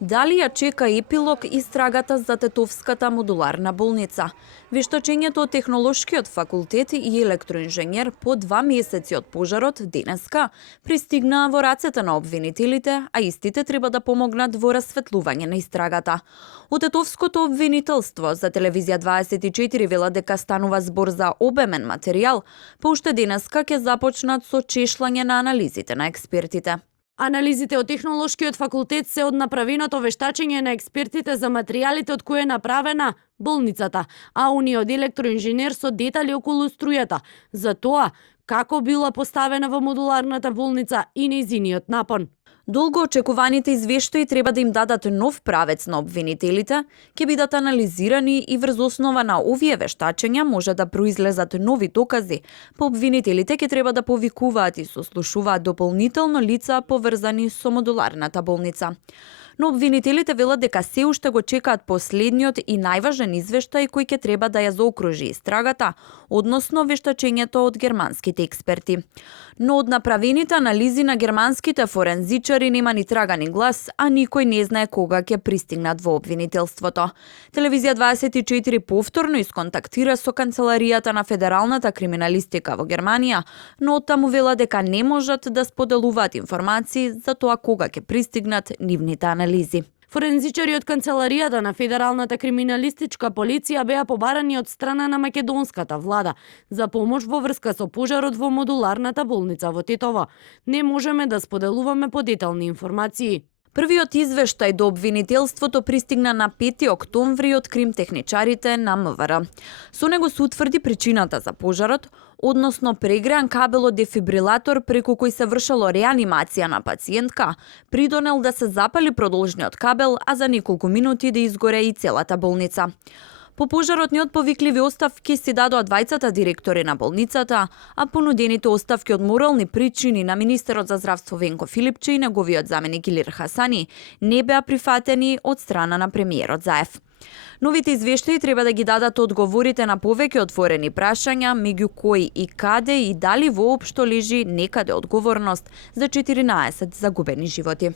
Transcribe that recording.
Дали ја чека епилог истрагата за Тетовската модуларна болница? Вештачењето од Технолошкиот факултет и електроинженер по 2 месеци од пожарот денеска пристигнаа во рацете на обвинителите, а истите треба да помогнат во расветлување на истрагата. Од Тетовското обвинителство за телевизија 24 вела дека станува збор за обемен материјал, па уште денеска ќе започнат со чешлање на анализите на експертите. Анализите од Технолошкиот факултет се од направеното вештачење на експертите за материјалите од кои е направена болницата, а оние од електроинженер со детали околу струјата, за тоа како била поставена во модуларната болница и нејзиниот напон. Долго очекуваните извештаи треба да им дадат нов правец на обвинителите, ќе бидат анализирани и врз основа на овие вештачења може да произлезат нови докази, па обвинителите ќе треба да повикуваат и сослушуваат дополнително лица поврзани со модуларната болница. Но обвинителите велат дека се уште го чекаат последниот и најважен извештај кој ќе треба да ја заокружи истрагата, односно вештачењето од германските експерти. Но од направените анализи на германските форензичари нема ни трага ни глас, а никој не знае кога ќе пристигнат во обвинителството. Телевизија 24 повторно исконтактира со канцеларијата на Федералната криминалистика во Германија, но оттаму вела дека не можат да споделуваат информации за тоа кога ќе пристигнат нивните анализи. Форензичари од канцеларијата на Федералната криминалистичка полиција беа побарани од страна на македонската влада за помош во врска со пожарот во модуларната болница во Тетово. Не можеме да споделуваме подетални информации. Првиот извештај до обвинителството пристигна на 5 октомври од кримтехничарите на МВР. Со него се утврди причината за пожарот, односно прегреан кабел од дефибрилатор преку кој се вршело реанимација на пациентка, придонел да се запали продолжниот кабел, а за неколку минути да изгоре и целата болница. По пожарот неотповикливи оставки си дадоа двајцата директори на болницата, а понудените оставки од морални причини на министерот за здравство Венко Филипче и неговиот заменик Илир Хасани не беа прифатени од страна на премиерот Заев. Новите извештаи треба да ги дадат одговорите на повеќе отворени прашања, меѓу кои и каде и дали воопшто лежи некаде одговорност за 14 загубени животи.